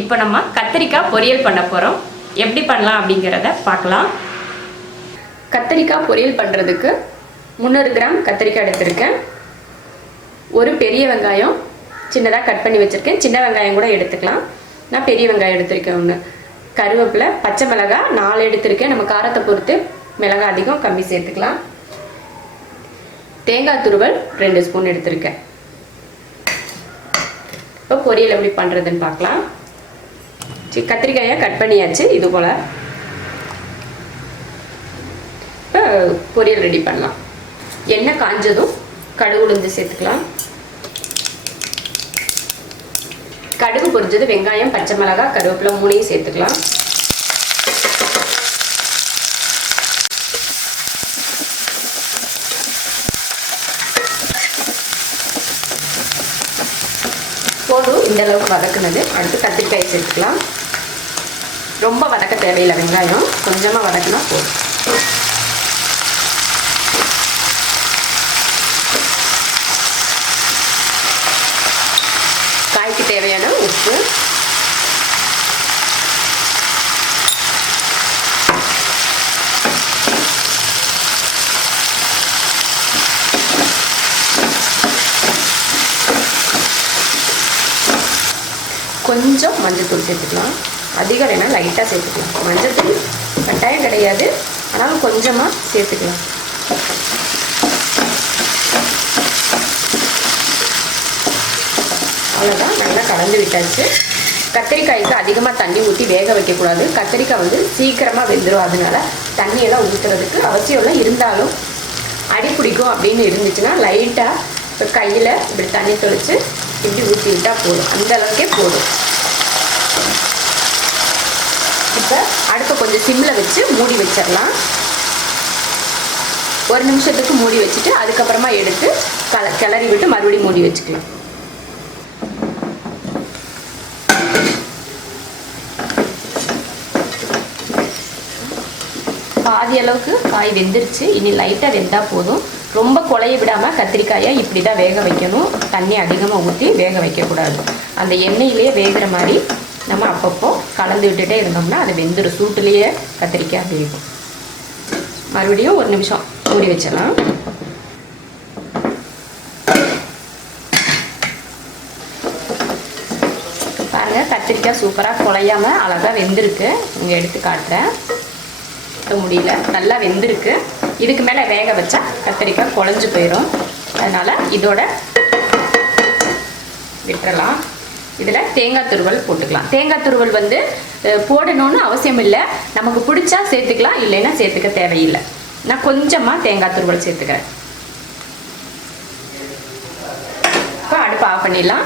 இப்போ நம்ம கத்திரிக்காய் பொரியல் பண்ண போகிறோம். எப்படி பண்ணலாம் அப்படிங்கிறத பார்க்கலாம். கத்திரிக்காய் பொரியல் பண்ணுறதுக்கு 300 கிராம் கத்திரிக்காய் எடுத்திருக்கேன். ஒரு பெரிய வெங்காயம் சின்னதாக கட் பண்ணி வச்சுருக்கேன். சின்ன வெங்காயம் கூட எடுத்துக்கலாம். நான் பெரிய வெங்காயம் எடுத்திருக்கேன் ஒன்று. கருவேப்பிலை, பச்சை மிளகாய் 4 எடுத்திருக்கேன். நம்ம காரத்தை பொறுத்து மிளகாய் அதிகம் கம்மி சேர்த்துக்கலாம். தேங்காய் துருவல் 2 ஸ்பூன் எடுத்திருக்கேன். இப்போ பொரியல் எப்படி பண்ணுறதுன்னு பார்க்கலாம். கத்திரிக்காயை கட் பண்ணியாச்சு. இது போல் இப்போ பொரியல் ரெடி பண்ணலாம். எண்ணெய் காஞ்சதும் கடுகு உளுந்து சேர்த்துக்கலாம். கடுகு பொரிஞ்சது வெங்காயம், பச்சை மிளகாய், கருவேப்பிலை 3 சேர்த்துக்கலாம். போதும் இந்த அளவுக்கு வதக்குனது. அடுத்து கத்திரிக்காய் சேர்த்துக்கலாம். ரொம்ப வதக்க தேவையில்லை, வெங்காயம் கொஞ்சமாக வதக்கினா போதும். காய்க்கு தேவையான உப்பு, கொஞ்சம் மஞ்சள்தூள் சேர்த்துக்கலாம். அதிகம் வேணா லைட்டாக சேர்த்துக்கலாம். மஞ்சள்தூள் கட்டாயம் கிடையாது, ஆனாலும் கொஞ்சமாக சேர்த்துக்கலாம். அவ்வளோதான், நல்லா கலந்து விட்டாச்சு. கத்திரிக்காய்க்கு அதிகமாக தண்ணி ஊற்றி வேக வைக்கக்கூடாது. கத்திரிக்காய் சீக்கிரமாக வெந்துடும். அதனால தண்ணியெல்லாம் ஊற்றுறதுக்கு அவசியம் இல்லை. இருந்தாலும் அடி பிடிக்கும் அப்படின்னு இருந்துச்சுன்னா லைட்டாக இப்போ கையில் இப்படி தண்ணி தெளித்து இப்படி ஊற்றி விட்டால் போதும். அந்த அளவுக்கே போதும். இப்போ அடுப்பை கொஞ்சம் சிம்மில் வச்சு மூடி வச்சிடலாம். 1 நிமிஷத்துக்கு மூடி வச்சுட்டு அதுக்கப்புறமா எடுத்து கிளறி விட்டு மறுபடியும் மூடி வச்சுக்கலாம். பாதி அளவுக்கு காய் வெந்துருச்சு. இனி லைட்டாக வெந்தால் போதும். ரொம்ப குழைய விடாமல் கத்திரிக்காயை இப்படி தான் வேக வைக்கணும். தண்ணி அதிகமாக ஊற்றி வேக வைக்கக்கூடாது. அந்த எண்ணெயிலேயே வேகிற மாதிரி நம்ம அப்பப்போ கலந்து விட்டுட்டே இருந்தோம்னா அது வெந்துடும். சூட்டுலேயே கத்திரிக்காய் வேகும். மறுபடியும் 1 நிமிஷம் மூடி வச்சிடலாம். பாருங்கள், கத்திரிக்காய் சூப்பராக குழையாமல் அழகாக வெந்திருக்கு. இங்கே எடுத்து காட்டுறேன். முடியல, நல்லா வெந்திருக்கு. இதுக்கு மேலே வேக வச்சா கத்திரிக்காய் குழஞ்சு போயிடும். அதனால் இதோட விட்டுறலாம். இதில் தேங்காய் துருவல் போட்டுக்கலாம். தேங்காய் துருவல் போடணும்னு அவசியம் இல்லை. நமக்கு பிடிச்சா சேர்த்துக்கலாம், இல்லைன்னா சேர்த்துக்க தேவையில்லை. நான் கொஞ்சமாக தேங்காய் துருவல் சேர்த்துக்கிறேன். இப்போ அடுப்பு ஆஃப் பண்ணிடலாம்.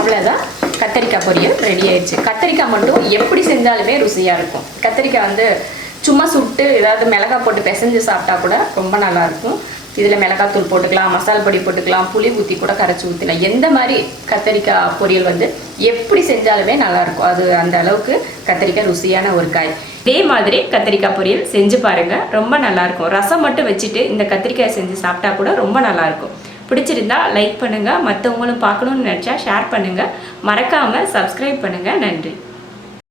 அவ்வளோதான், கத்திரிக்காய் பொரியல் ரெடி ஆயிடுச்சு. கத்திரிக்காய் மட்டும் எப்படி செஞ்சாலுமே ருசியாக இருக்கும். கத்திரிக்காய் சும்மா சுட்டு ஏதாவது மிளகாய் போட்டு பிசைஞ்சு சாப்பிட்டா கூட ரொம்ப நல்லாயிருக்கும். இதில் மிளகாத்தூள் போட்டுக்கலாம், மசாலா பொடி போட்டுக்கலாம், புளி ஊற்றி கூட கரைச்சி ஊற்றலாம். எந்த மாதிரி கத்திரிக்காய் பொரியல் எப்படி செஞ்சாலுமே நல்லாயிருக்கும். அது அந்த அளவுக்கு கத்திரிக்காய் ருசியான ஒரு காய். இதே மாதிரி கத்திரிக்காய் பொரியல் செஞ்சு பாருங்கள், ரொம்ப நல்லாயிருக்கும். ரசம் மட்டும் வச்சுட்டு இந்த கத்திரிக்காய் செஞ்சு சாப்பிட்டா கூட ரொம்ப நல்லாயிருக்கும். பிடிச்சிருந்தா லைக் பண்ணுங்கள். மற்றவங்களும் பார்க்கணுன்னு நினச்சா ஷேர் பண்ணுங்கள். மறக்காமல் சப்ஸ்கிரைப் பண்ணுங்கள். நன்றி.